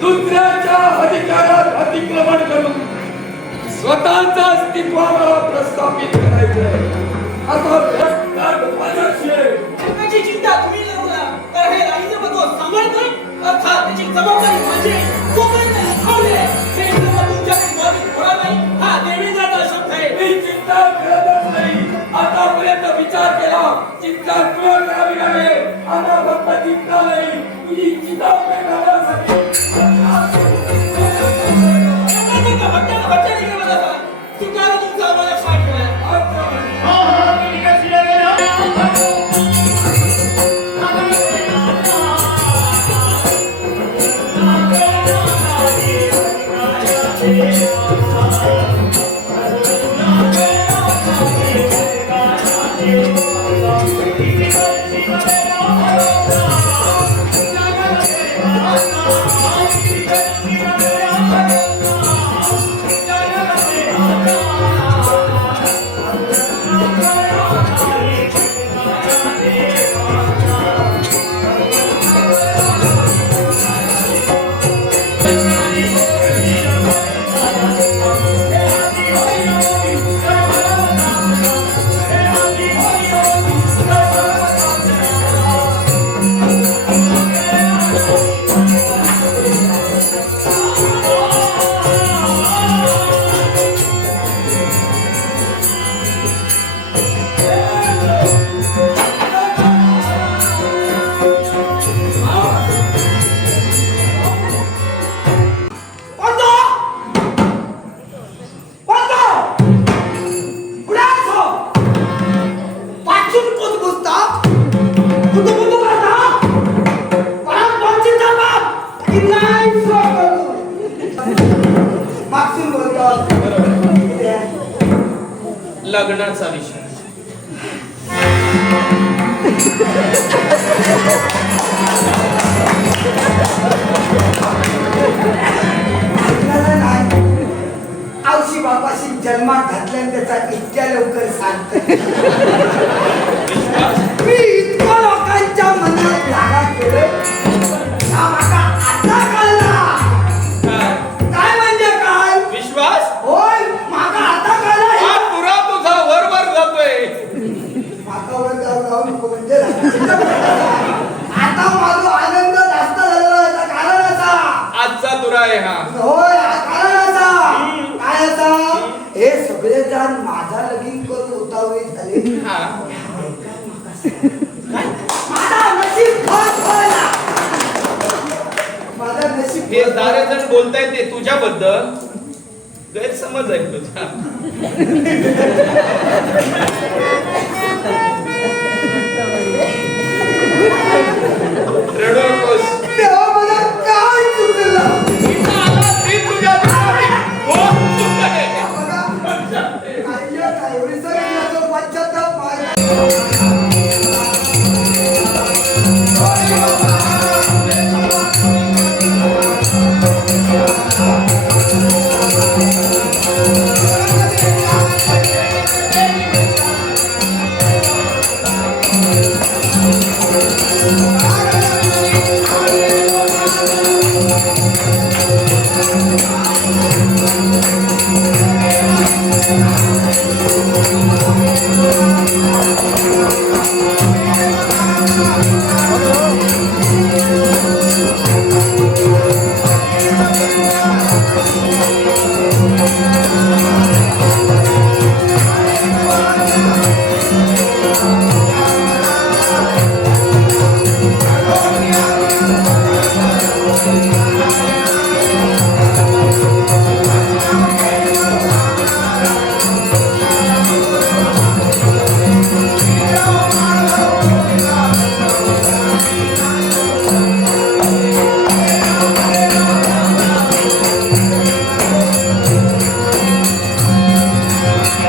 दुसऱ्याच्या अधिकारात अतिक्रमण करून स्वतःचा अस्तित्वाला प्रस्थापित करायचंय आता त्याची चिंता तुम्ही लावला तर हे राहिलं बघो सांभाळतोय अर्थात त्याची जबाबदारी म्हणजे जोपर्यंत लिखावले हे सर्व तुमच्याकडे बाधित होणार नाही हा देवेंद्राचा शब्द आहे. मी चिंता करतच नाही आतापर्यंत विचार केला चिंता तुला करावी लागेल आता फक्त चिंता नाही तुझी चिंता करण्यासाठी तुकारा तुमचा आम्हाला शाट लग्नाचा विषय औशी बापाशी जन्मात घातल्याने त्याचा इतक्या लवकर सांगत मी इतक्या लोकांच्या मनात जागा केलं आता कळला काय म्हणजे काय विश्वास होय माका आता कळला हा पुरा तुझा वर जातोय माका वर जाऊ नको म्हणजे आता माझा आनंद जास्त झालेला याचा कारण असा आजचा तुरा आहे हा होय कारण असा काय असा हे सगळे जण माझा लगीन करून उतावळे झाले हा माझा नशीब खराब झाला माझा नशीब हे सारे जण बोलतायत ते तुझ्याबद्दल गैरसमज आहे तुझा रडू नकोस तेव्हा मला काय चुकलं ते तुझ्या कोण चुकलं बघा एवढी सगळी पश्चाताप Thank